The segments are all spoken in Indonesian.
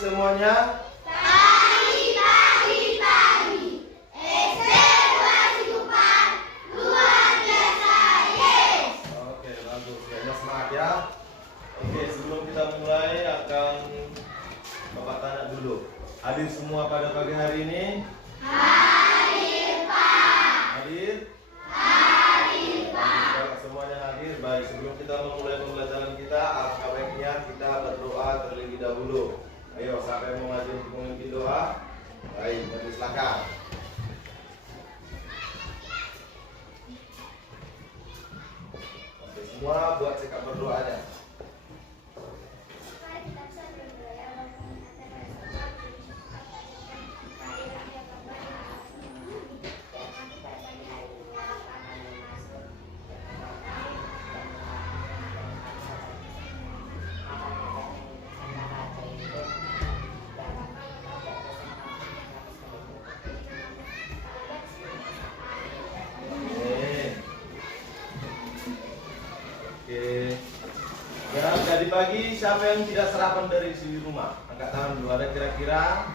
semuanya. Pagi, pagi, pagi. Evaluasi upah luar biasa, yes. Oke, bagus. Ya, semangat ya. Oke, sebelum kita mulai akan Bapak tanya dulu. Hadir semua pada pagi hari ini? Hadir, Pak. Hadir? Hadir, Pak. Kalau semuanya hadir, baik. Sebelum kita memulai pembelajaran kita, alangkah baiknya kita berdoa terlebih dahulu. Ayo, siapa yang mau maju untuk memimpin doa? Baik, maju silakan. Oke, semua buat sikap berdoanya. Oke. Ya, jadi pagi siapa yang tidak sarapan dari di rumah? Angkat tangan dulu. Ada kira-kira?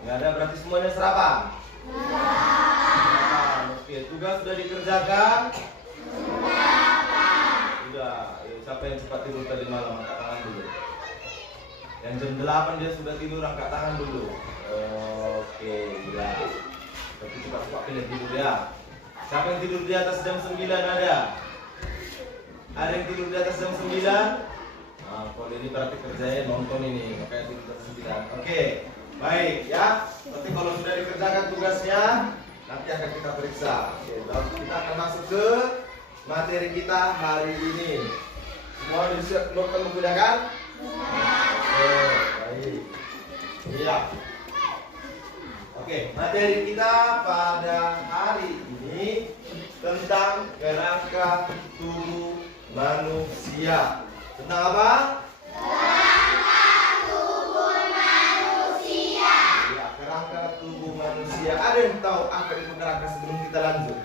Nggak ada, berarti semuanya sarapan? Sarapan. Oke, tugas sudah dikerjakan? Sudah. Siapa yang cepat tidur tadi malam? Angkat tangan dulu. Yang jam 8 dia sudah tidur, angkat tangan dulu. Oke, ya. Tapi cepat-cepat pilih tidur ya. Siapa yang tidur di atas jam 9 ada? Ada yang tidur di atas jam 9? Nah, kalau ini berarti kerjanya nonton ini, makanya tidur di atas 9. Oke, baik ya. Nanti kalau sudah dikerjakan tugasnya, nanti akan kita periksa. Oke, lalu kita akan masuk ke materi kita hari ini. Semua disiap keluarkan menggunakan? Baik. Iya. Oke, materi kita pada hari ini tentang kerangka tubuh manusia. Tentang apa? Kerangka tubuh manusia. Ya, kerangka tubuh manusia. Ada yang tahu apa itu kerangka sebelum kita lanjut?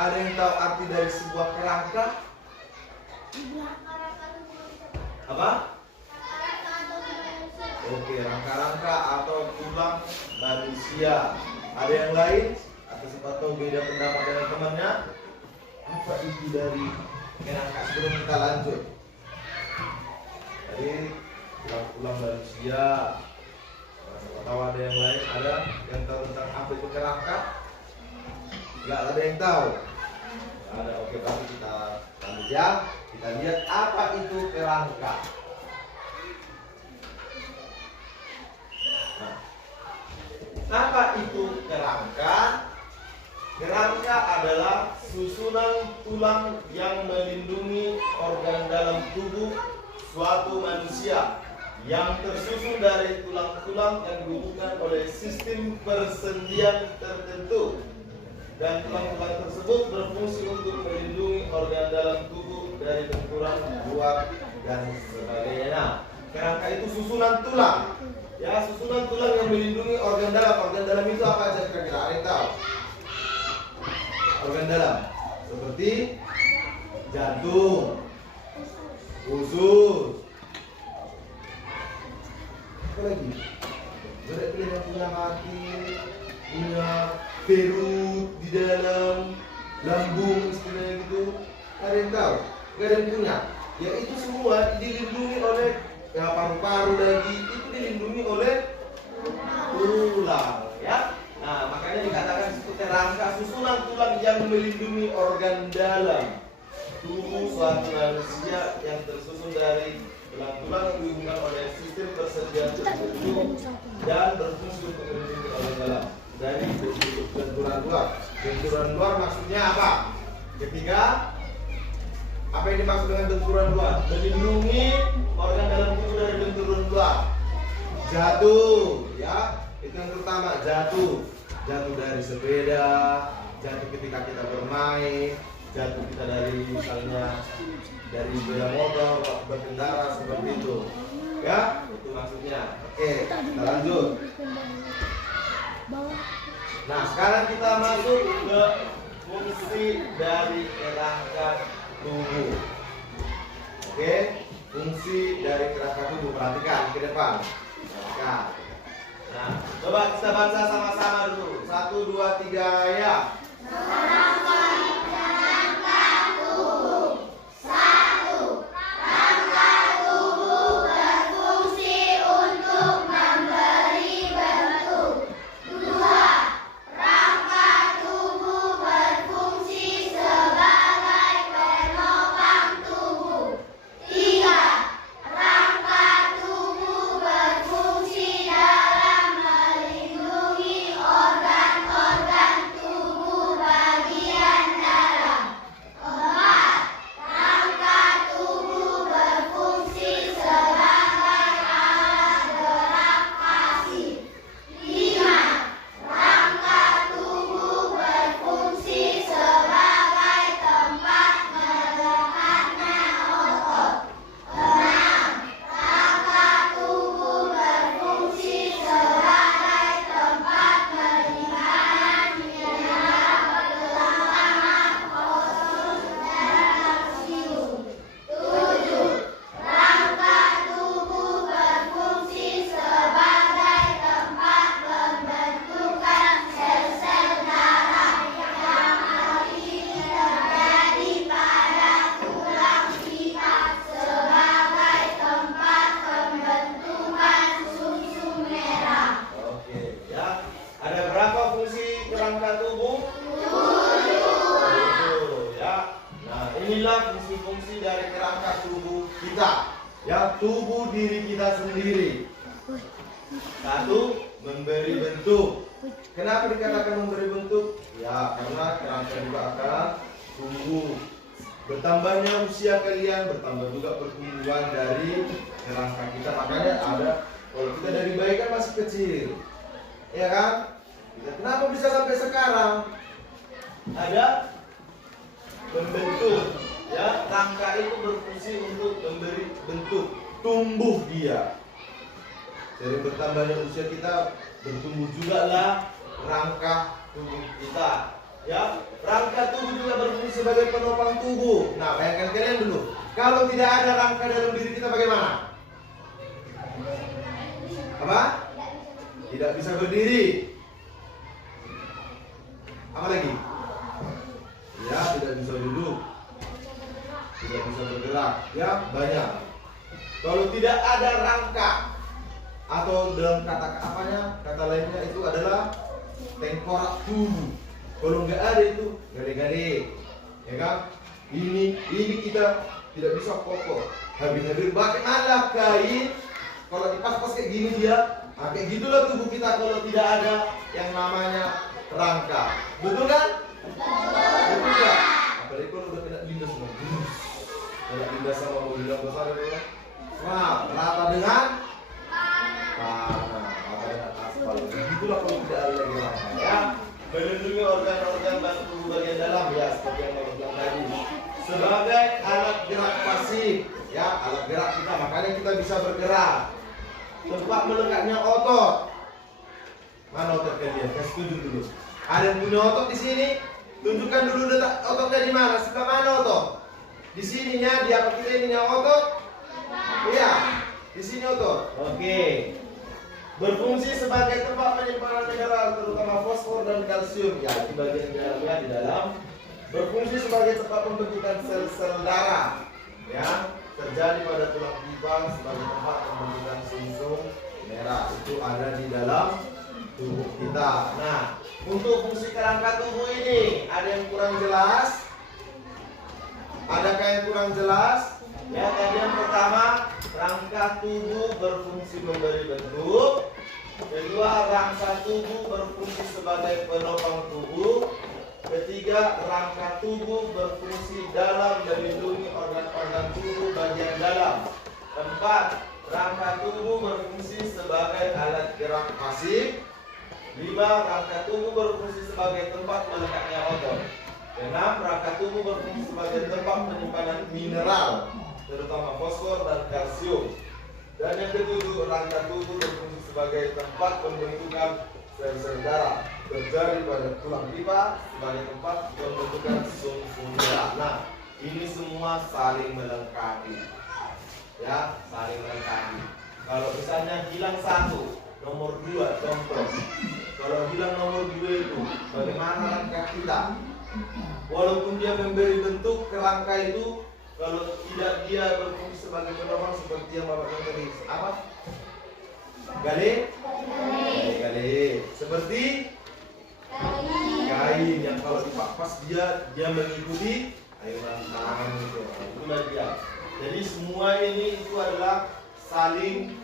Ada yang tahu arti dari sebuah kerangka? Apa? Oke, rangka-rangka atau tulang manusia. Ada yang lain? Atau siapa tahu beda pendapat dengan temannya? Apa itu dari kerangka sebelum kita lanjut? Jadi tulang manusia. Siapa tahu ada yang lain? Ada yang tahu tentang apa itu kerangka? Enggak ada yang tahu. Nggak ada. Oke, berarti kita lanjut ya. Kita lihat apa itu kerangka. Nah, apa itu kerangka? Kerangka adalah susunan tulang yang melindungi organ dalam tubuh suatu manusia yang tersusun dari tulang-tulang yang dihubungkan oleh sistem persendian tertentu, dan tulang-tulang tersebut berfungsi untuk melindungi organ dalam tubuh dari benturan luar dan sebagainya. Nah, kerangka itu susunan tulang. Ya, susunan tulang yang melindungi organ dalam. Organ dalam itu apa aja kira-kira? Ada yang tahu? Organ dalam seperti jantung, usus, apa lagi? Ada yang punya hati, punya perut di dalam, lambung istilahnya gitu. Ada yang tahu? Gak ada yang punya. Ya, itu semua dilindungi oleh paru-paru lagi, itu dilindungi oleh tulang ya. Nah, makanya dikatakan seperti kerangka susunan tulang yang melindungi organ dalam tubuh suatu manusia yang tersusun dari tulang-tulang yang dihubungkan oleh sistem persendian tertentu dan berfungsi untuk melindungi organ dalam dari benturan luar. Benturan luar maksudnya apa? Ketiga, apa yang dimaksud dengan benturan luar? Melindungi organ dalam tubuh dari benturan luar. Jatuh, ya, itu yang pertama, jatuh dari sepeda, jatuh ketika kita bermain, jatuh kita dari misalnya dari sepeda motor waktu berkendara seperti itu, ya, itu maksudnya. Oke, kita lanjut. Nah, sekarang kita masuk ke fungsi dari kerangka tubuh. Oke, fungsi dari kerangka tubuh. Perhatikan ke depan. Nah, coba kita baca sama-sama dulu. 1, 2, 3, ya. Berfungsi untuk memberi bentuk. 2. Rangka tubuh berfungsi sebagai penopang tubuh. 3. Rangka tubuh berfungsi dalam melindungi organ-organ tubuh bagian dalam. 4. Rangka tubuh berfungsi sebagai alat gerak pasif. 5. Rangka tubuh berfungsi sebagai tempat melekatnya otot. 6. Rangka tubuh berfungsi sebagai tempat penyimpanan mineral, terutama fosfor dan kalsium. 7. Rangka tubuh berfungsi sebagai tempat pembentukan sel-sel darah yang terjadi pada tulang pipa sebagai tempat pembentukan sumsum merah. Oke, ya. Ada berapa fungsi kerangka tubuh? 7, ya. Nah, inilah fungsi-fungsi dari kerangka tubuh kita. Ya, tubuh diri kita sendiri. 1. Memberi bentuk. Kenapa dikatakan memberi bentuk? Ya, karena kerangka juga akan tumbuh. Bertambahnya usia kalian, bertambah juga pertumbuhan dari kerangka kita. Makanya ada, kalau kita dari bayi kan masih kecil, ya kan? Kenapa bisa sampai sekarang? Ada membentuk, ya. Rangka itu berfungsi untuk memberi bentuk, tumbuh dia. Dari bertambahnya usia kita, bertumbuh juga lah rangka tubuh kita. Ya, rangka tubuh juga berfungsi sebagai penopang tubuh. Nah, bayangkan kalian dulu, kalau tidak ada rangka dalam diri kita bagaimana? Apa? Tidak bisa berdiri. Apa lagi? Ya, tidak bisa duduk. Tidak bisa bergerak. Ya, banyak. Kalau tidak ada rangka atau dalam kata lainnya itu adalah tengkorak tubuh. Kalau nggak ada itu gade-gade, ya kan? Ini kita tidak bisa kokoh. Habis-habis bagaimana kain kalau dipas-pas kayak gini dia, kayak gitulah tubuh kita kalau tidak ada yang namanya rangka. Betul kan? Betul nggak? Apalagi kalau udah kena lindas semua, kena lindas sama mobil yang besar itu kan? Wah, rata dengan tanah, rata dengan aspal. Begitulah kalau tidak ada lagi rangka. Ya, melindungi organ-organ tubuh bagian dalam, ya seperti yang saya bilang tadi. Sebagai alat gerak pasif, ya alat gerak kita, makanya kita bisa bergerak. Tempat melekatnya otot. Mana otot kalian? Kasih tunjuk dulu. Ada yang punya otot di sini? Tunjukkan dulu letak ototnya di mana? Sebelah mana otot? Di sininya, di apa kita ininya otot? Iya, di sini otot. Oke. Berfungsi sebagai tempat penyimpanan mineral, terutama fosfor dan kalsium. Ya, di bagian dalamnya di dalam. Berfungsi sebagai tempat pembentukan sel-sel darah, ya, terjadi pada tulang pipa sebagai tempat pembentukan sumsum merah. Itu ada di dalam tubuh kita. Nah, untuk fungsi kerangka tubuh ini ada yang kurang jelas? Adakah yang kurang jelas? Ya, tadi yang pertama, rangka tubuh berfungsi memberi bentuk. Kedua, rangka tubuh berfungsi sebagai penopang tubuh. Ketiga, rangka tubuh berfungsi dalam melindungi organ-organ tubuh bagian dalam. Keempat, rangka tubuh berfungsi sebagai alat gerak pasif. 5. Rangka tubuh berfungsi sebagai tempat melekatnya otot. 6. Rangka tubuh berfungsi sebagai tempat penyimpanan mineral, terutama fosfor dan kalsium. Dan yang ketujuh, rangka tubuh berfungsi sebagai tempat pembentukan sel-sel darah, terjadi pada tulang pipa sebagai tempat pembentukan sumsum darah. Nah, ini semua saling melengkapi. ya saling melengkapi. Kalau misalnya hilang satu, nomor 2 contoh. Kalau hilang nomor 2 itu, bagaimana langkah kita? Walaupun dia memberi bentuk kerangka itu, kalau tidak dia berfungsi sebagai penopang seperti yang Bapak tadi apa? Gale. Seperti kain yang kalau dipapas dia mengikuti ayunan tangan itu. Itulah dia. Jadi semua ini itu adalah saling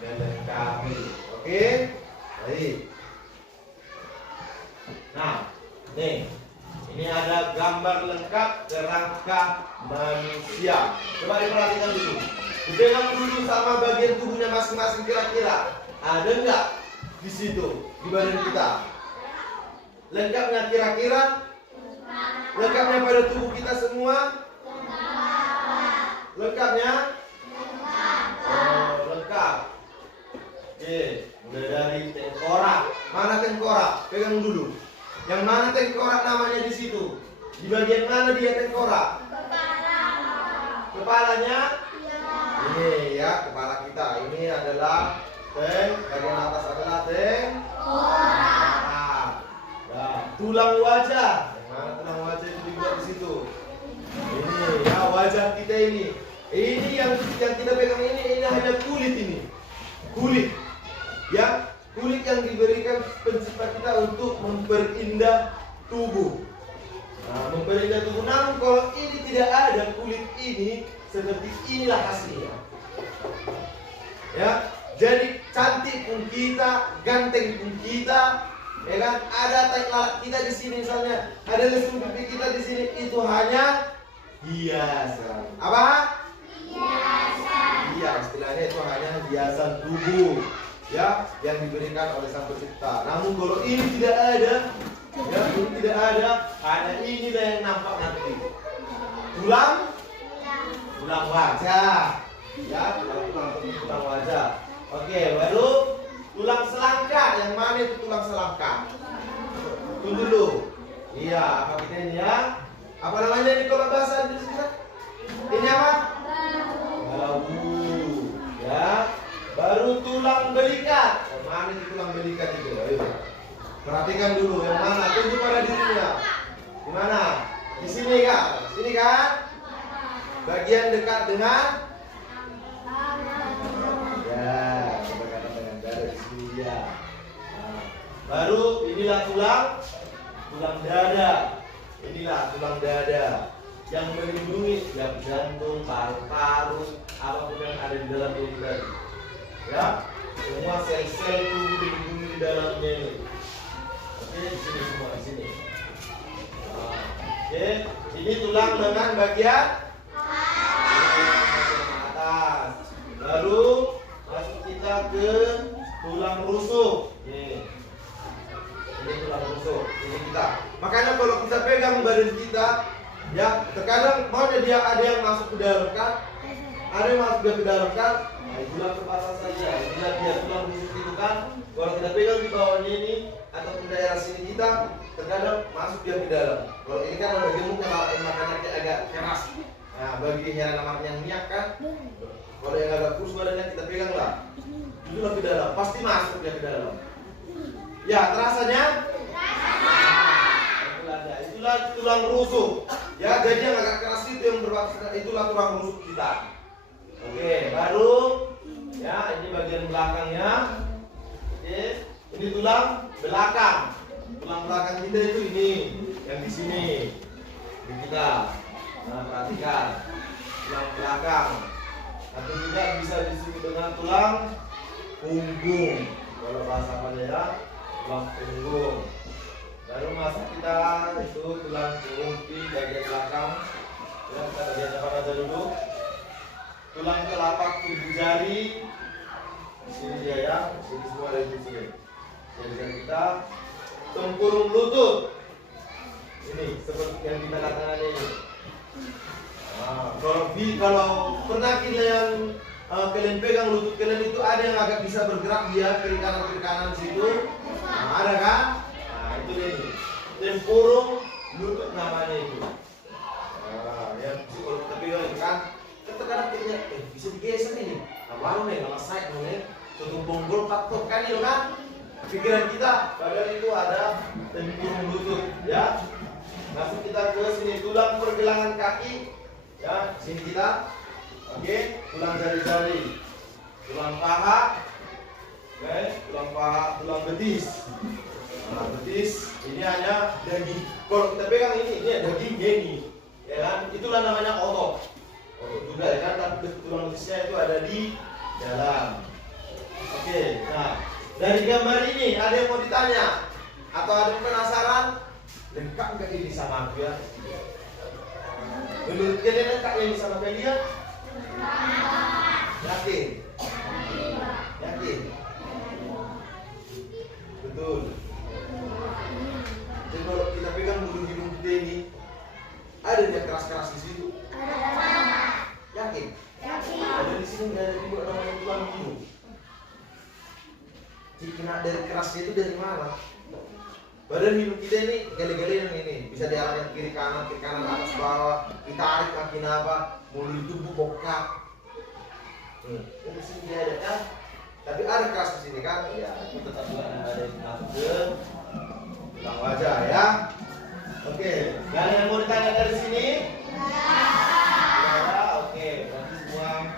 melengkapi. Oke? Baik. Nah, nih. Ini ada gambar lengkap kerangka manusia. Coba diperhatikan dulu. Dipegang dulu sama bagian tubuhnya masing-masing kira-kira. Ada nggak di situ di badan kita? Lengkapnya kira-kira? Lengkapnya pada tubuh kita semua? Lengkapnya? Oh, lengkap. Oke, mulai dari tengkorak. Mana tengkorak? Pegang dulu. Yang mana tengkorak namanya di situ? Di bagian mana dia tengkorak? Kepalanya? Ini ya, kepala kita. Ini adalah bagian atas adalah tengkorak. Nah, tulang wajah. Yang mana tulang wajah itu dibuat di situ? Ini ya wajah kita ini. Ini yang kita pegang ini hanya kulit ini. Kulit. Ya. Kulit yang diberikan pencipta kita untuk memperindah tubuh. Nah, memperindah tubuh. Namun kalau ini tidak ada kulit ini, seperti inilah hasilnya. Ya, jadi cantik pun kita, ganteng pun kita, ya kan? Ada tai lalat kita di sini misalnya, ada lesung pipi kita di sini, itu hanya hiasan. Apa? Hiasan. Iya, istilahnya itu hanya hiasan tubuh. Ya, yang diberikan oleh Sang Pencipta. Namun kalau ini tidak ada, ya ini tidak ada, hanya inilah yang nampak nanti. Tulang wajah. Ya, tulang wajah. Oke, baru tulang selangkah. Yang mana itu tulang selangkah? Tunggu dulu. Iya, apa kita ini ya? Apa namanya ini kalau bahasa Indonesia? Ini apa? Bahu. Ya. Baru tulang belikat. Yang mana itu tulang belikat itu? Ayo. Perhatikan dulu yang mana. Tunjuk pada dirinya. Di mana? Di sini kan? Sini kan? Bagian dekat dengan ya, berdekatan dengan dada di sini ya. Nah, baru inilah tulang dada. Inilah tulang dada yang melindungi tiap jantung, paru-paru, apapun yang ada di dalam tubuh tadi. Ya, semua sel-sel tubuh dilindungi di dalamnya ini. Oke, di sini semua di sini. Nah, oke, ini tulang dengan bagian atas. Baru masuk kita ke tulang rusuk. Ini tulang rusuk. Ini kita. Makanya kalau kita pegang badan kita, ya terkadang maunya dia ada yang masuk ke dalam kan, ada yang masuk ke dalam kan. Nah, itulah kepala saja. Inilah dia tulang rusuk itu kan. Kalau kita pegang di bawahnya ini ataupun daerah sini kita, terkadang masuk dia ke dalam. Kalau ini kan ada gemuknya, makanya dia agak keras. Nah, bagi hewan amat yang minyak kan, kalau yang agak kurus badannya kita pegang lah. Itulah ke dalam, pasti masuk dia ke dalam. Ya, terasanya? Itulah tulang rusuk. Ya, jadi yang agak keras itu yang bermaksud itulah tulang rusuk kita. Oke, baru ya ini bagian belakangnya. Oke, ini tulang belakang. Tulang belakang kita itu ini, yang di sini. Ini kita. Nah, perhatikan tulang belakang. Atau juga bisa disebut dengan tulang punggung. Kalau bahasa apa ya? Tulang punggung. Baru masuk kita itu tulang punggung di bagian belakang. Ya, kita bagian depan aja dulu. Tulang telapak tubuh jari di sini dia ya, di sini semua ada di sini. Jari kita tempurung lutut. Ini seperti yang di tengah-tengahnya ini. Nah, kalau pernah kalian pegang lutut kalian itu ada yang agak bisa bergerak dia kiri kanan situ. Nah, ada kan? Nah, itu ini. Tempurung lutut namanya itu. Nah, yang kalau kita pegang itu kan terkadang kayaknya bisa digeser Walau nih kalau saya nih tutup bonggol patut kan itu kan pikiran kita padahal itu ada tempurung lutut ya. Masuk kita ke sini tulang pergelangan kaki ya, sini kita. Oke, tulang jari-jari, tulang paha, oke, tulang paha, tulang betis. Nah, betis ini hanya daging. Kalau kita pegang ini dagingnya ini, ya kan? Itulah namanya otot. Otot juga ya kan, tapi tulang betisnya itu ada di dalam. Oke, nah dari gambar ini ada yang mau ditanya atau ada yang penasaran? Lengkap nggak ini sama aku ya? Menurut kalian lengkap ini sama kalian? Yakin? Yakin? Betul. Jadi kalau kita pegang bulu hidung kita ini, ada yang keras-keras di situ? Yakin? Ada di sini nggak ada juga namanya tulang hidung. Jadi kena dari kerasnya itu dari mana? Badan hidup kita ini gale-gale yang ini bisa diarahkan kiri kanan atas bawah, ditarik kaki apa, mulut tubuh bokap. Di sini dia ada kan? Tapi ada keras di sini kan? Ya, itu tetap ada yang masuk ke tulang wajah ya. Oke, dan yang mau ditanya dari sini? Ya, oke, berarti semua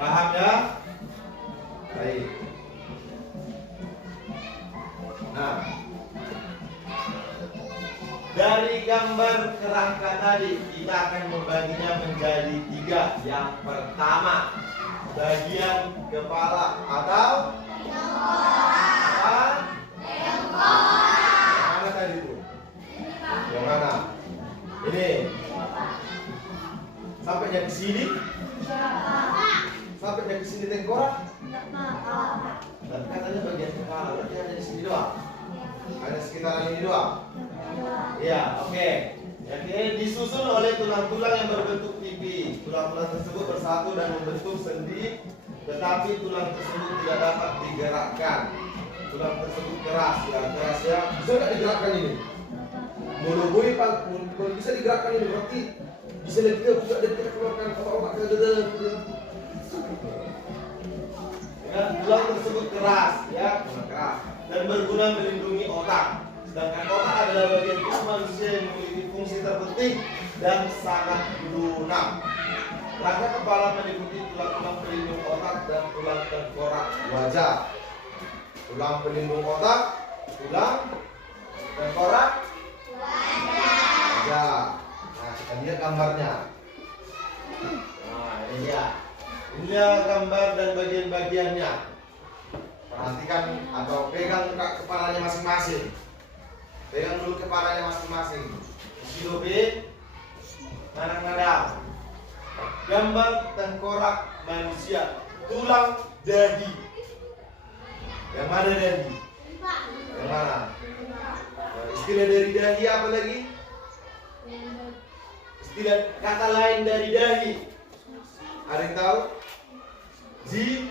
paham ya? Baik. Nah, dari gambar kerangka tadi kita akan membaginya menjadi 3. Yang pertama, bagian kepala atau yang mana tadi itu? Yang mana? Ini. Sampainya ke sini? Sampainya ke sini tengkorak? Dan katanya bagian kepala, berarti ada di sini doang. Ada sekitaran ini doang. Ya, oke. Oke, disusun oleh tulang-tulang yang berbentuk pipi. Tulang-tulang tersebut bersatu dan membentuk sendi, tetapi tulang tersebut tidak dapat digerakkan. Tulang tersebut keras ya. Bisa nggak digerakkan ini? Mulubui kalau bisa digerakkan ini berarti bisa kita buka dan kita keluarkan otak-otak ke dalam. Ya, tulang tersebut keras ya, keras dan berguna melindungi otak. Sedangkan otak adalah bagian tubuh manusia yang memiliki fungsi terpenting dan sangat lunak. Rangka kepala meliputi tulang-tulang pelindung otak dan tulang tengkorak wajah. Tulang pelindung otak, tulang tengkorak wajah. Nah, kita lihat gambarnya. Nah, ini dia. Inilah gambar dan bagian-bagiannya. Perhatikan atau pegang kepalanya masing-masing. Pegang dulu kepalanya masing-masing. Sidobe, nadang-nadang. Gambar tengkorak manusia, tulang dahi. Yang mana dahi? Yang mana? Nah, istilah dari dahi apa lagi? Istilah kata lain dari dahi. Ada yang tahu? Jidat.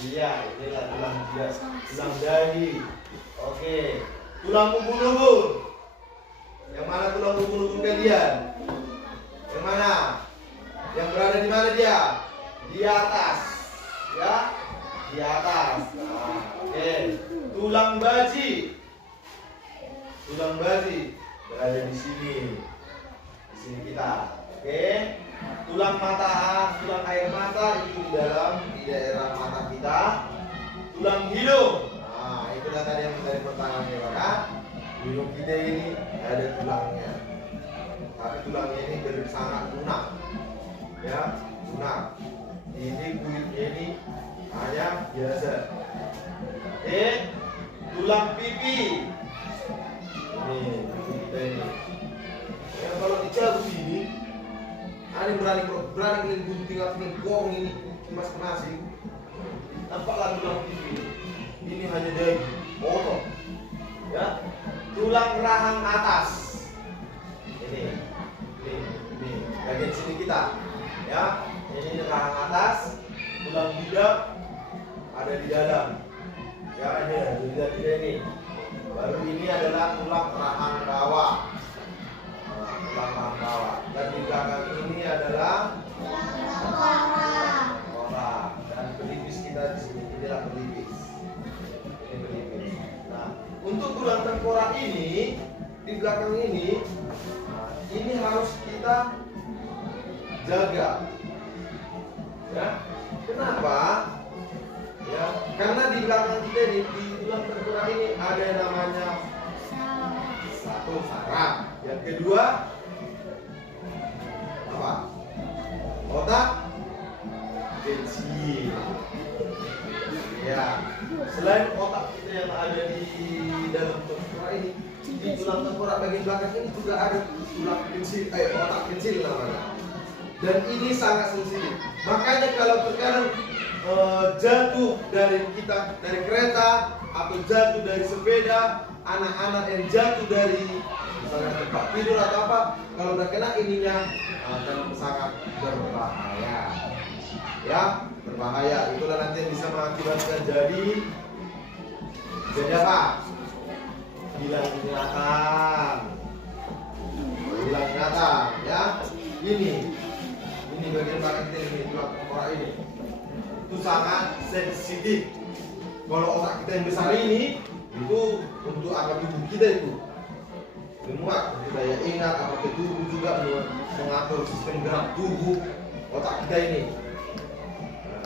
Iya, inilah tulang jidat. Tulang dahi. Oke. Tulang ubun-ubun. Yang mana tulang ubun-ubun kalian? Yang mana? Yang berada di mana dia? Di atas. Ya? Di atas. Nah, oke. Tulang baji. Tulang baji berada di sini. Di sini kita. Oke. Tulang mata, tulang air mata itu di daerah mata kita. Tulang hidung. Nah, itulah tadi yang dari pertanyaannya, kan? Hidung kita ini ada tulangnya. Tapi tulangnya ini sangat lunak. Ya, lunak. Ini kulitnya ini hanya biasa. Oke. Tulang pipi. Ini pipi kita ini. Ya, kalau dicabut ini ada berani gunting atau menggorong ini masing-masing. Nampaklah tulang pipi ini hanya daging, otot. Ya, tulang rahang atas. Ini bagian sini kita. Ya, ini rahang atas. Tulang bidak ada di dalam. Ya, ini di ini. Baru ini adalah tulang rahang bawah. Tulang rahang bawah. Dan di belakang ini adalah di sini. Inilah pelipis. Ini pelipis. Nah, untuk tulang tengkorak ini di belakang ini, ini harus kita jaga. Ya, kenapa? Ya, karena di belakang kita ini, di tulang tengkorak ini ada yang namanya satu saraf. Yang kedua apa? Otak kecil. Ya, selain otak kita yang ada di dalam tengkorak ini, di tulang tengkorak bagian belakang ini juga ada tulang kecil, otak kecil namanya. Dan ini sangat sensitif. Makanya kalau terkadang jatuh dari kereta atau jatuh dari sepeda, anak-anak yang jatuh dari misalnya tempat tidur atau apa, kalau udah kena ininya akan sangat berbahaya. Ya, berbahaya. Itulah nanti yang bisa mengakibatkan jadi apa? Hilang ingatan. Hilang ingatan, ya. Ini bagian belakang kita ini, tulang tengkorak ini. Itu sangat sensitif. Kalau otak kita yang besar ini, itu untuk apa tubuh kita itu memuat untuk daya ingat, apa ke tubuh juga mengatur sistem gerak tubuh otak kita ini.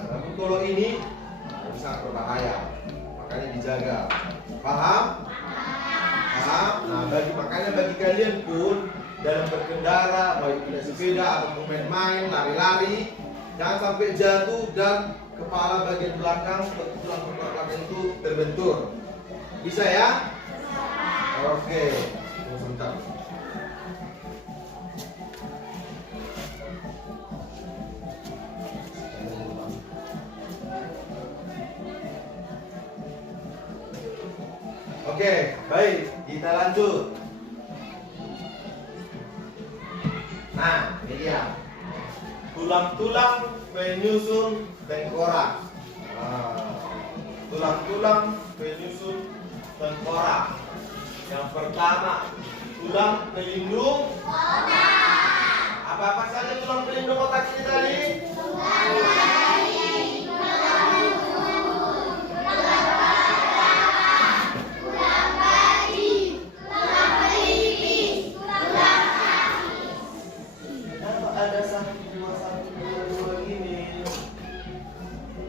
Tapi kalau ini sangat berbahaya, makanya dijaga. Paham? Paham? Nah, makanya bagi kalian pun dalam berkendara, baik naik sepeda atau main-main, lari-lari, jangan sampai jatuh dan kepala bagian belakang, tulang belakang itu terbentur. Bisa ya? Oke. Tunggu sebentar. Oke, baik, kita lanjut. Nah, ini dia tulang-tulang penyusun tengkorak. Tulang-tulang penyusun tengkorak. Yang pertama, tulang pelindung otak. Apa-apa saja tulang pelindung otak ini tadi?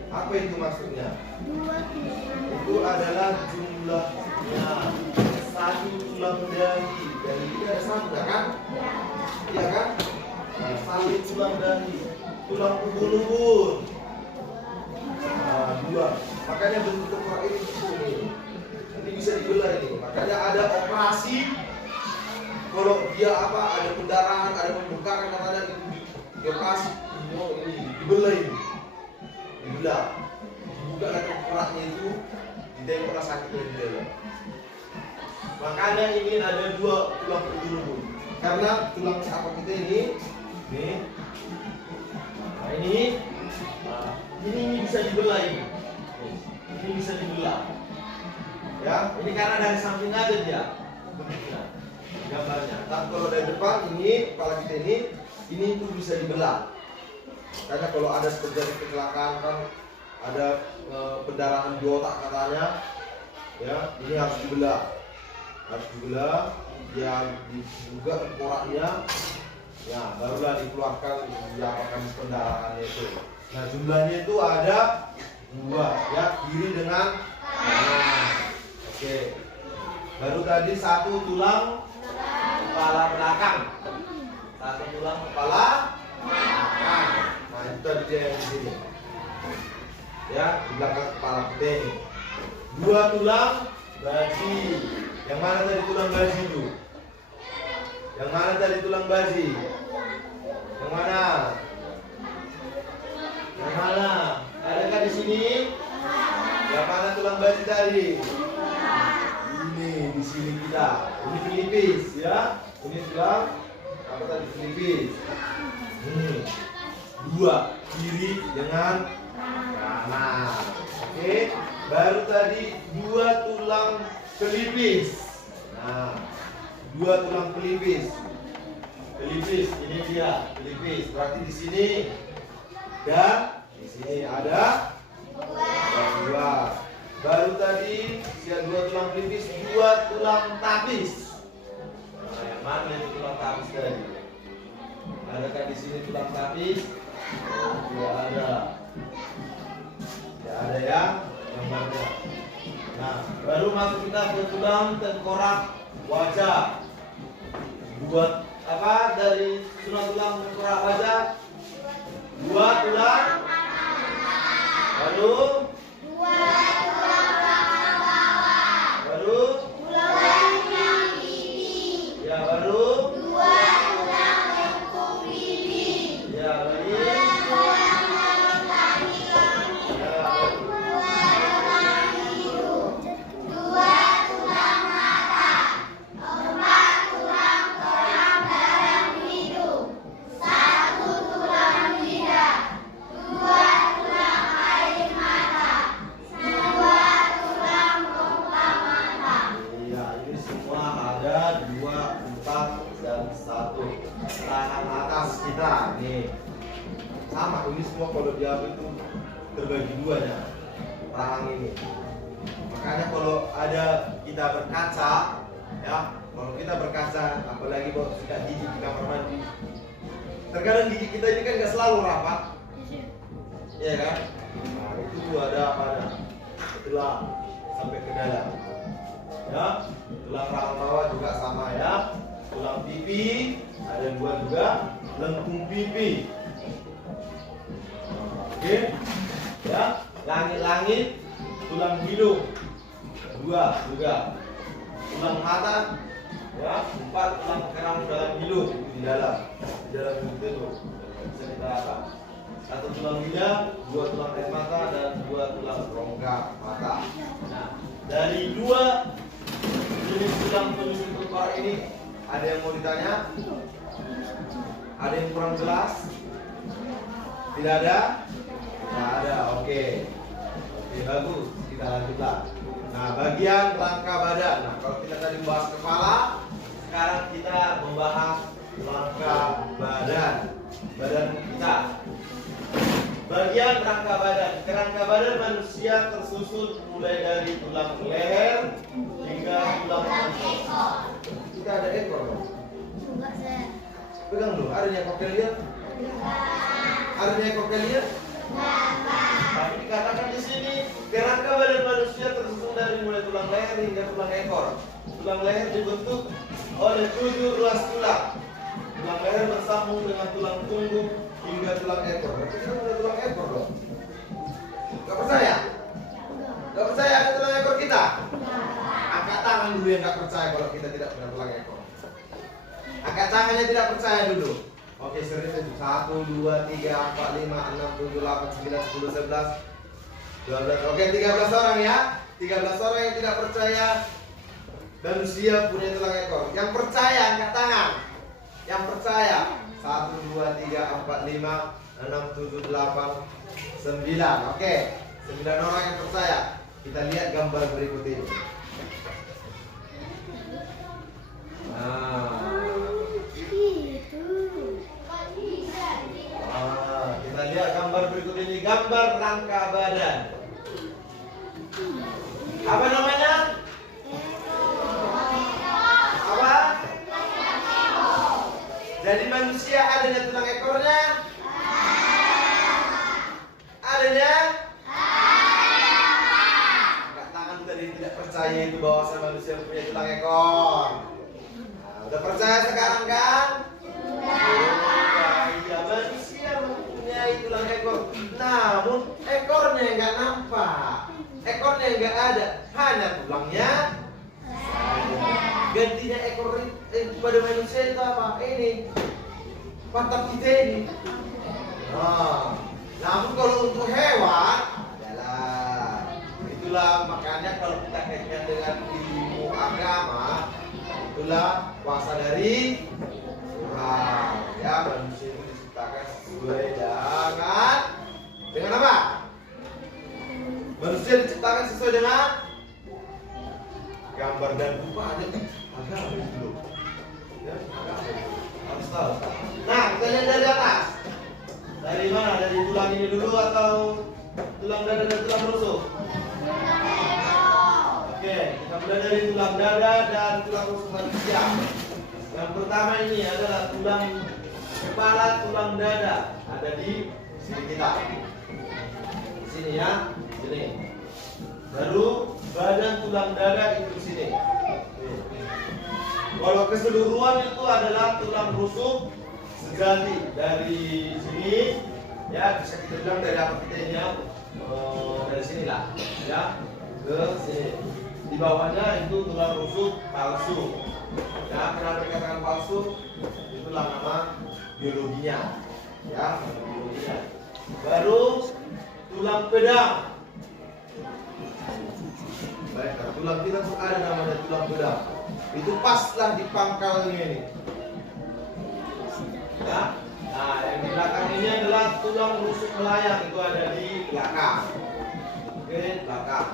Apa itu maksudnya? Itu adalah jumlahnya. Satu tulang dahi. Dahi itu ada satu, kan? Iya kan? Nah, satu tulang dahi. Tulang ubun-ubun. Nah, dua. Makanya bentuk tengkorak ini seperti ini. Nanti bisa dibelah ini. Makanya ada operasi. Kalau dia apa? Ada pendarahan, ada pembengkakan, katanya itu dioperasi. Ini dibelah ini. Dibelah, dibuka tengkoraknya itu, ditembaklah sakitnya di dalam. Makanya ingin ada dua tulang ubun-ubun. Karena tulang apa kita ini, nah ini bisa dibelah ini. Ini bisa dibelah. Ya, ini karena dari samping aja dia bentuknya, gambarnya. Tapi kalau dari depan ini kepala kita ini tuh bisa dibelah. Karena kalau ada terjadi kecelakaan kan ada pendarahan di otak katanya, ya ini harus dibelah, dia dibuka tengkoraknya, ya barulah dikeluarkan diapakan pendarahannya itu. Nah jumlahnya itu ada dua, ya kiri dengan kanan. Oke, baru tadi satu tulang kepala belakang, satu tulang kepala belakang. Nah itu tadi dia yang di sini, ya di belakang kepala kita ini. Dua tulang baji. Yang mana tadi tulang baji itu? Yang mana tadi tulang baji? Yang mana? Yang mana? Adakah di sini? Yang mana tulang baji tadi? Ini di sini kita. Ini pelipis, ya. Ini tulang apa tadi pelipis? Ini. Dua, kiri dengan kanan. Oke, baru tadi dua tulang pelipis. Nah, dua tulang pelipis. Pelipis, ini dia pelipis. Berarti di sini dan di sini ada dua Jika 2 tulang pelipis, 2 tulang tapis. Nah, yang mana itu tulang tapis tadi? Adakah di sini tulang tapis? Tidak ada. Tidak ada ya gambarnya. Nah, baru masuk kita ke tulang tengkorak wajah. Buat apa dari susunan tulang tengkorak wajah? 2 tulang. Baru. Baru. Ya, baru. Ya, lagi. Iya, ini semua ada 2, 4, dan 1. Rahang atas kita nih sama, ini semua kalau diambil itu terbagi 2 nya rahang ini. Makanya kalau ada kita berkaca, ya, kalau kita berkaca, apalagi baru sikat gigi di kamar mandi, terkadang gigi kita ini kan nggak selalu rapat, ya kan? Nah, itu ada pada setelah sampai ke dalam, ya. Tulang rahang bawah juga sama ya. Tulang pipi ada 2 juga, lengkung pipi. Oke, ya. Langit-langit, tulang hidung 2 juga. Tulang mata, ya, 4 tulang kerang dalam hidung di dalam hidung itu bisa kita apa? 1 tulang lidah, 2 tulang air mata, dan 2 tulang rongga mata. Nah, dari 2 jenis tulang penyusun tengkorak ini, ada yang mau ditanya? Ada yang kurang jelas? Tidak ada? Tidak ada, oke. Oke, bagus. Kita lanjutlah. Nah, bagian rangka badan. Nah, kalau kita tadi membahas kepala, sekarang kita membahas rangka badan. Badan kita. Bagian rangka badan. Kerangka badan manusia tersusun mulai dari tulang leher hingga tulang ekor. Kita ada ekor loh. Pegang dulu. Ada yang ekor kalian? Ada yang ekor kalian? Tapi dikatakan di sini kerangka badan manusia tersusun dari mulai tulang leher hingga tulang ekor. Tulang leher dibentuk oleh 7 ruas tulang. Tulang leher bersambung dengan tulang punggung hingga tulang ekor. Berarti kita punya tulang ekor loh. Gak percaya? Gak percaya ada tulang ekor kita? Angkat tangan dulu yang gak percaya kalau kita tidak punya tulang ekor. Angkat tangannya tidak percaya dulu. Oke, serius itu. 1, 2, 3, 4, 5, 6, 7, 8, 9, 10, 11, 12. Oke, 13 orang ya. 13 orang yang tidak percaya manusia punya tulang ekor. Yang percaya angkat tangan. Yang percaya 1, 2, 3, 4, 5, 6, 7, 8, 9. Oke, 9 orang yang percaya. Kita lihat gambar berikut ini. Kita lihat gambar berikut ini. Gambar rangka badan. Apa namanya? Apa? Jadi manusia adanya tulang ekornya? Adanya? Angkat tangan tadi tidak percaya itu bahwa manusia punya tulang ekor. Nah, udah percaya sekarang kan? Iya, manusia mempunyai tulang ekor. Namun ekornya nggak nampak. Ekornya nggak ada, hanya tulangnya. Gantinya ekor pada manusia itu apa? Ini pantat kita ini. Nah, namun kalau untuk hewan adalah itulah makanya kalau kita kaitkan dengan ilmu agama, itulah kuasa dari Tuhan. Ya, manusia itu diciptakan sesuai dengan apa? Manusia diciptakan sesuai dengan gambar dan rupa aja. Agama itu. Ya, agama itu. Harus tahu. Nah, kita lihat dari atas. Dari mana? Dari tulang ini dulu atau tulang dada dan tulang rusuk? Oke. mulai dari tulang dada dan tulang rusuk manusia. Yang pertama ini adalah tulang kepala, tulang dada ada di sini kita. Sini ya, sini. Baru badan tulang dada itu sini. Kalau keseluruhan itu adalah tulang rusuk sejati dari sini, ya bisa kita bilang dari apa kita ini ya, dari sinilah, ya ke sini. Di bawahnya itu tulang rusuk palsu. Ya, kenapa dikatakan palsu? Itulah nama biologinya, ya nama biologinya. Baru tulang pedang. Baiklah, tulang kita pun ada namanya tulang pedang. Itu paslah di pangkalnya ini. Ya. Nah, yang di belakang ini adalah tulang rusuk melayang, itu ada di belakang. Oke, belakang.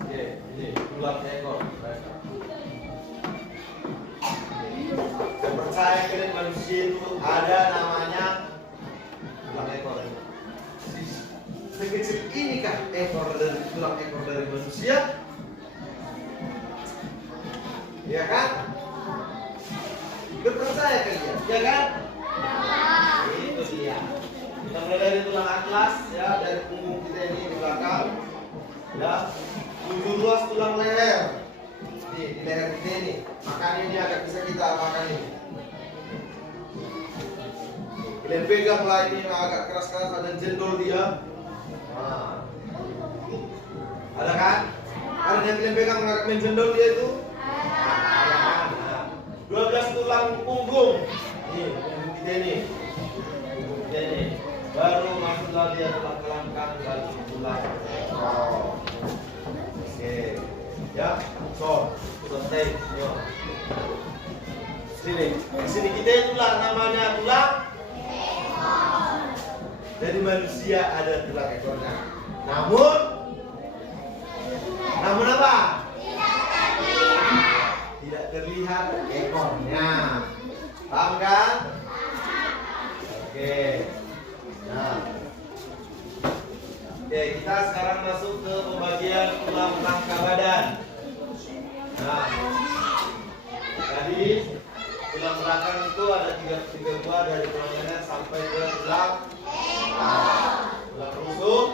Oke, ini tulang ekor. Baiklah. Saya percaya kalian manusia itu ada namanya tulang ekor ini. Sekecil ini kah tulang ekor dari manusia? Ya kan? Percaya kalian? Ya kan? Itu dia. Kita mulai dari tulang atlas, ya, dari punggung kita ini di belakang, ya. 7 ruas tulang leher. Nih, di leher kita ini. Makanya ini agak bisa kita makan ini. Kalian pegang lah ini agak keras-keras, ada jendol dia. Nah. Ada kan? Ada yang kalian pegang agak menjendol dia itu? Ada kan? Nah. 12 tulang punggung. Nih, punggung kita ini. Punggung kita ini. Baru masuklah dia tulang kelangkang dan tulang ekor. Oke. Ya, selesai. Yuk. Sini. Di sini kita itulah namanya tulang ekor. Dari manusia ada tulang ekornya. Namun apa? Tidak terlihat ekornya. Paham kan? Oke. Nah. Oke, kita sekarang masuk ke pembagian tulang rangka badan. Nah. Tadi tulang belakang itu ada tiga buah dari tulang leher sampai ke tulang rusuk.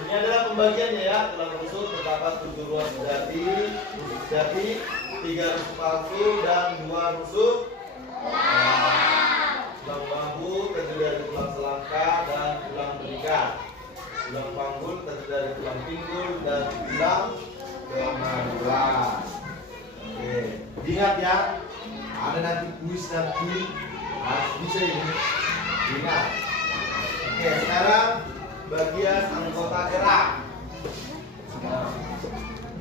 Ini adalah pembagiannya ya. Tulang rusuk terdapat 7 ruas sejati, 3 rusuk palsu dan 2 rusuk. Tulang bahu terdiri dari tulang selangka dan tulang berikat. Tulang panggul terdiri dari tulang pinggul dan tulang kemaluan. Oke, ingat ya. Ada nanti kuis nanti harus bisa ini. Ingat. Oke, sekarang bagian anggota gerak.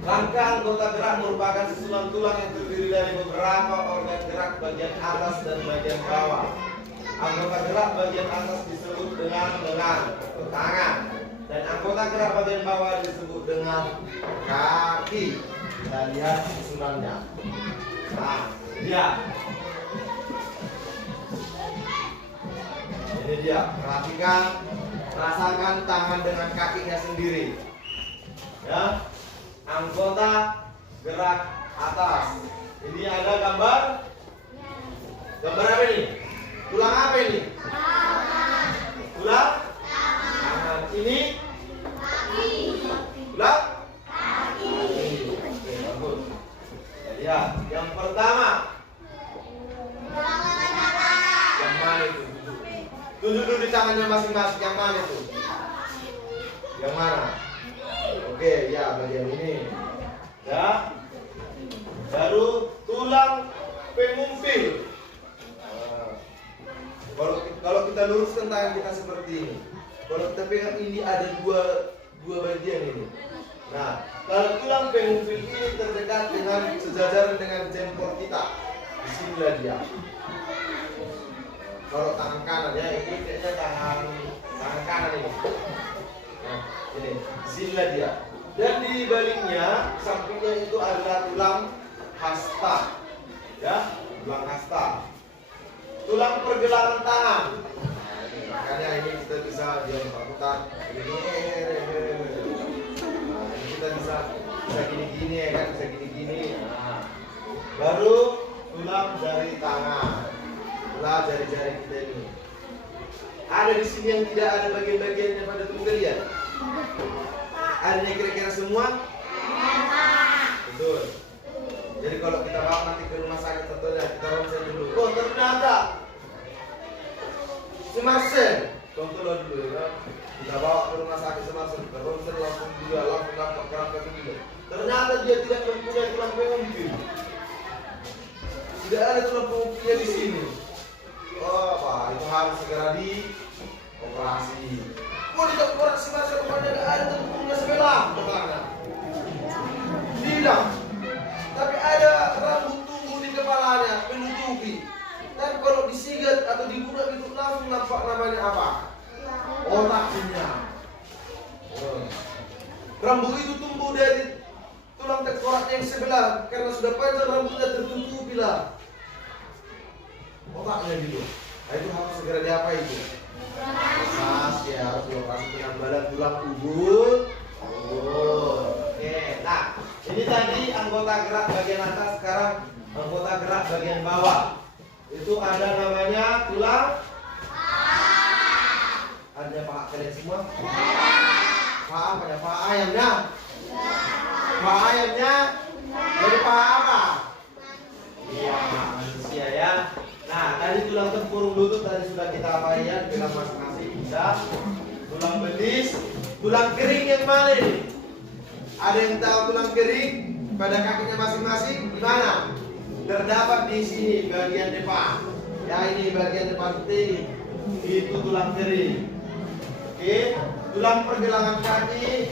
Rangka anggota gerak merupakan susunan tulang yang terdiri dari beberapa organ gerak bagian atas dan bagian bawah. Anggota gerak bagian atas disebut dengan lengan atau tangan, dan anggota gerak bagian bawah disebut dengan kaki. Kita lihat susunannya. Nah, lihat. Ini dia, perhatikan, rasakan tangan dengan kakinya sendiri. Ya, anggota gerak atas. Ini ada gambar. Gambar apa ini? Tulang apa ini? Tulang? Tangan. Ini? Tulang? Oke, bagus. Lihat, yang pertama. Yang mana itu? Tunjuk dulu di tangannya masing-masing, yang mana itu? Yang mana? Oke, ya bagian ini. Ya. Baru tulang pengumpil. Kalau kita luruskan tangan kita seperti ini. Kalau kita pegang ini ada dua bagian ini. Nah, kalau tulang pengumpil ini terdekat dengan sejajaran dengan jempol kita. Disinilah dia. Kalau tangan kanan ya, ini kayaknya tangan kanan ini. Nah, ini, disinilah dia. Dan di baliknya, sampingnya itu adalah tulang hasta, ya, tulang hasta. Tulang pergelangan tangan. Makanya ini kita bisa dia berputar. Nah, ini kita bisa bisa gini-gini ya kan, bisa gini-gini. Nah, baru tulang jari tangan, tulang jari-jari kita ini. Ada di sini yang tidak ada bagian-bagiannya pada tubuh kalian? Ada yang kira-kira semua? Betul. Jadi kalau kita bawa nanti ke rumah sakit tentunya kita ronsen dulu. Oh ternyata Semarsen, contoh lo dulu ya. Kita bawa ke rumah sakit Semarsen, kita ronsen langsung juga langsung dapat kerangka itu. Ternyata dia tidak mempunyai tulang pengumbil. Tidak ada tulang pengumbilnya di sini. Oh Pak, itu harus segera dioperasi. Kok dioperasi masa rupanya tidak ada tulang pengumbilnya sebelah, bagaimana? Tidak. Tapi ada rambut tumbuh di kepalanya menutupi. Dan kalau disigat atau dibunuh itu langsung nampak namanya apa? Otaknya. Rambut itu tumbuh dari tulang tengkorak yang sebelah karena sudah panjang rambutnya tertutupi lah. Otaknya gitu. Nah, itu harus segera diapa itu? Mas ya harus dioperasi penambalan tulang ubul. Oke, nah ini tadi anggota gerak bagian atas, sekarang anggota gerak bagian bawah. Itu ada namanya tulang. Ada paha kalian semua? Paha apa ya? Paha ayamnya? Paha ayamnya? Jadi paha apa? Iya, manusia ya. Nah, tadi tulang tempurung lutut tadi sudah kita apain ya, bilang masing-masing bisa. Tulang betis, tulang kering yang mana ini? Ada yang tahu tulang kering pada kakinya masing-masing di mana? Terdapat di sini bagian depan. Ya ini bagian depan ini. Itu tulang kering. Oke, tulang pergelangan kaki,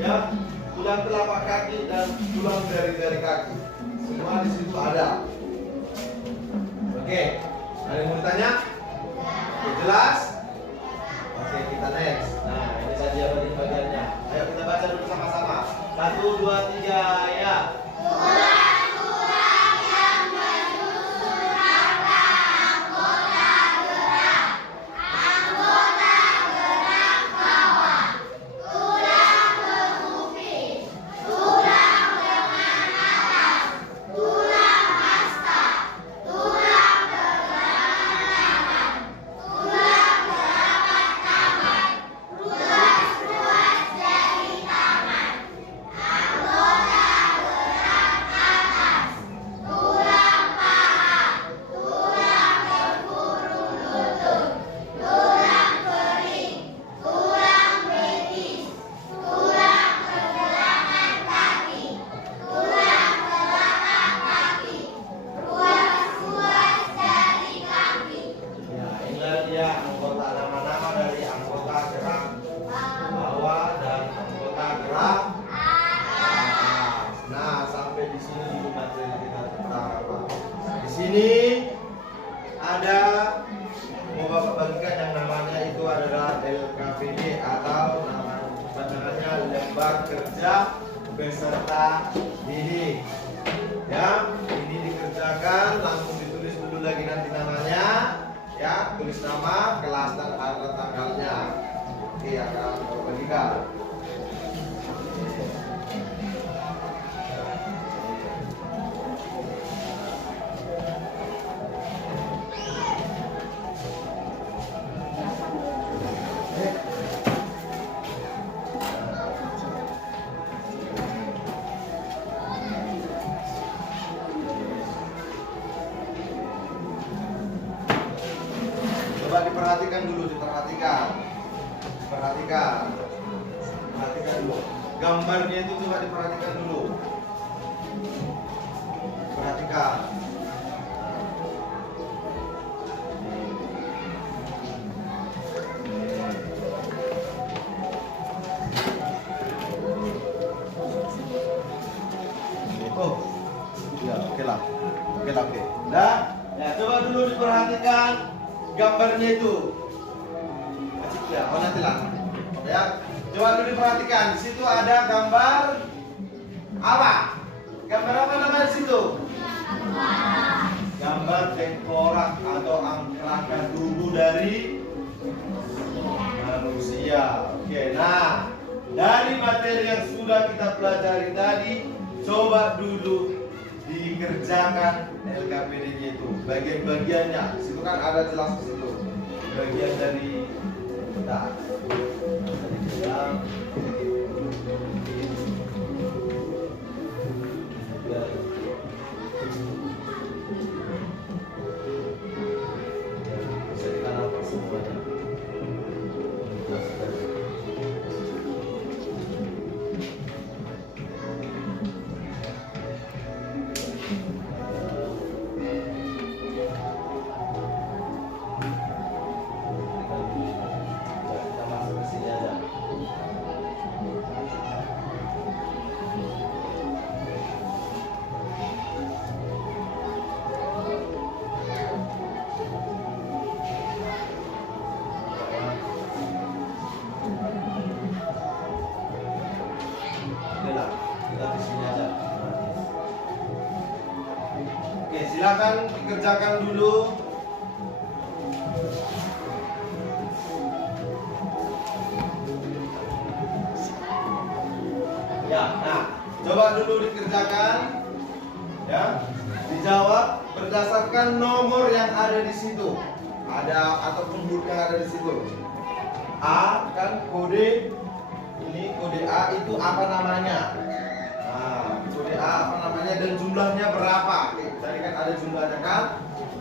ya, tulang telapak kaki dan tulang jari-jari kaki. Semua di situ ada. Oke, ada yang mau ditanya? Oke, jelas? Oke, kita next. Nah, ini saja bagian-bagiannya. Ayo kita baca dulu sama-sama. 1, 2, 3, ya. Tulang-tulang yang menyusun rangka anggota gerak. Anggota gerak bawah. Tulang pelupis. Tulang lengan atas. Tulang hasta. Tulang pergelangan tangan. Tulang telapak tangan. Ruas-ruas jari tangan. Anggota gerak atas. Tulang paha. Tulang tempurung lutut. Tulang kering. Tulang betis. Tulang pergelangan kaki. Tulang telapak kaki. Ruas-ruas jari kaki. Ya, inilah dia anggota nama-nama dari anggota gerak bawah dan anggota gerak atas. Nah, sampai di sini dulu materi kita tentang apa? Di sini ada mau Bapak bagikan yang namanya itu adalah LKPD atau nama panjangannya lembar kerja beserta didik. Ya, ini dikerjakan langsung ditulis dulu lagi nanti namanya. Ya, tulis nama, kelas dan ada tanggalnya. Oke, akan Bapak bagikan. Coba diperhatikan dulu, diperhatikan. Perhatikan dulu. Gambarnya itu coba diperhatikan dulu. Perhatikan. Oh, ya oke lah. Oke. Nah, ya coba dulu diperhatikan gambarnya itu. Ya, oh nanti lah. Ya, coba dulu diperhatikan. Di situ ada gambar apa? Gambar apa namanya di situ? Gambar tengkorak atau angka tubuh dari manusia. Oke, nah Dari materi yang sudah kita pelajari tadi, coba dulu dikerjakan LKPD itu. Bagian-bagiannya, situ kan ada jelas di situ. Bagian dari kita. Bisa dikanalkan semuanya. Kita masuk ke sini aja. Inilah, kita di sini aja. Oke, silakan dikerjakan dulu. Ya, nah, coba dulu dikerjakan. Ya, dijawab berdasarkan nomor yang ada di situ. Ada ataupun huruf yang ada di situ. A kan kode ini, kode A itu apa namanya? Nah, kode A apa namanya dan jumlahnya berapa? Oke, tadi kan ada jumlahnya kan?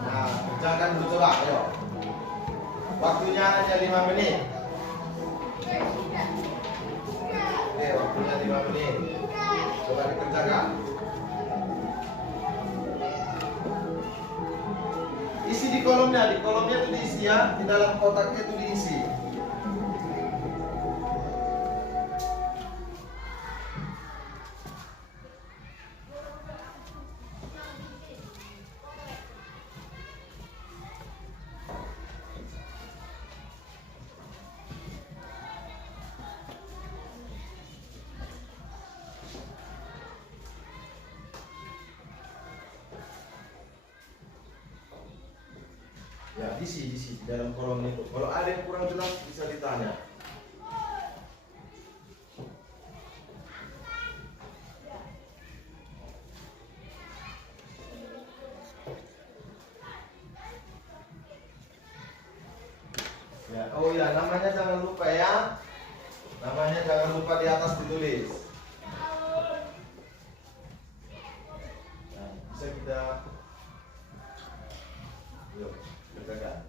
Nah, kerjakan dulu coba, ayo. Waktunya hanya 5 menit. Oke, waktunya 5 menit. Coba dikerjakan. Isi di kolomnya itu diisi ya, di dalam kotaknya itu diisi. Ya, diisi di dalam kolom itu. Kalau ada yang kurang jelas bisa ditanya. Ya, oh ya, namanya jangan lupa ya. Namanya jangan lupa di atas ditulis. Nah, bisa kita yuk, kerjakan.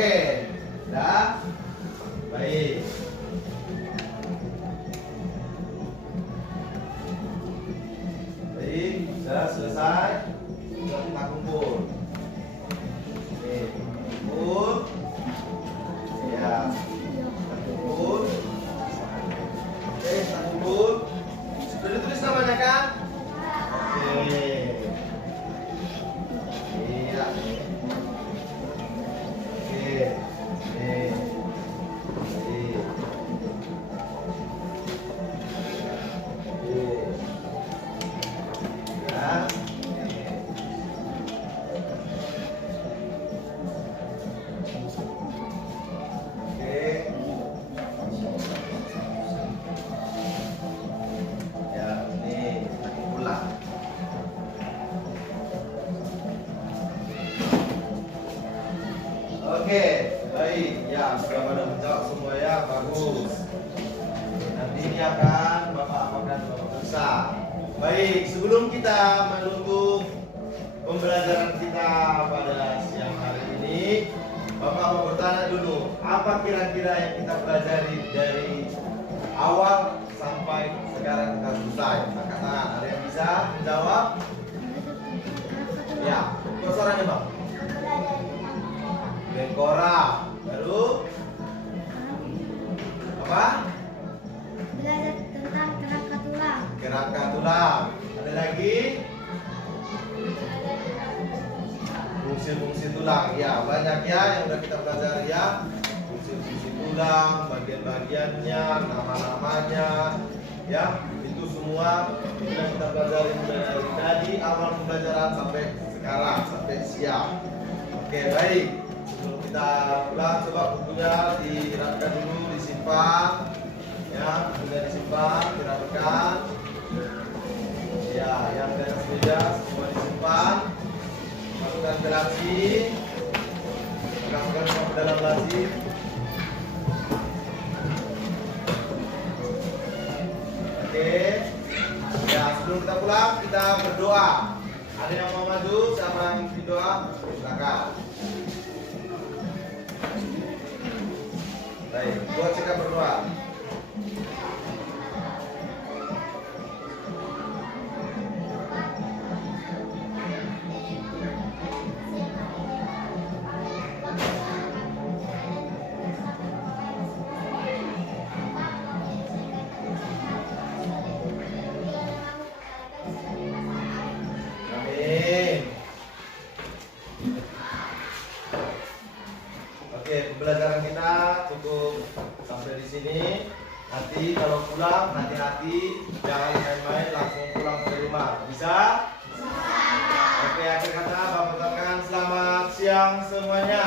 Oke. Sudah? Baik. Baik, sudah selesai. Sudah kita kumpul. Oke, kumpul. Ya. Kita kumpul. Oke, kita kumpul. Sudah ditulis namanya kan? Oke. Iya. Oke. Nih. Baik. Oke. Ya. Oke. Ya, nih, pulang. Oke, baik. Ya, sudah pada menjawab semua ya, bagus. Nanti ini akan Bapak akan periksa. Baik, sebelum kita menunggu pembelajaran kita pada siang hari ini, Bapak mau bertanya dulu, apa kira-kira yang kita pelajari dari awal sampai sekarang kita selesai? Angkat tangan, ada yang bisa menjawab? Ya, kok suaranya Bang? Mengkora, baru apa? Belajar tentang kerangka tulang. Kerangka tulang. Ada lagi? Fungsi-fungsi tulang. Ya, banyak ya yang udah kita pelajari ya. Fungsi-fungsi tulang, bagian-bagiannya, nama-namanya. Ya, itu semua sudah kita pelajari mulai dari tadi awal pembelajaran sampai sekarang, sampai siang. Oke, baik. Sebelum kita pulang, coba bukunya dirapikan dulu, disimpan. Ya, sudah disimpan, dirapikan. Ya, yang di atas meja semua disimpan. Masukkan ke laci. Masukkan semua ke dalam laci. Oke. Ya, sebelum kita pulang, kita berdoa. Ada yang mau maju? Siapa yang berdoa? Silakan. Baik, buat kita berdoa. Amin. Oke, pembelajaran kita cukup sampai di sini. Nanti kalau pulang, hati-hati, jangan main-main, langsung pulang ke rumah. Bisa? Bisa. Oke, akhir kata Bapak katakan selamat siang semuanya.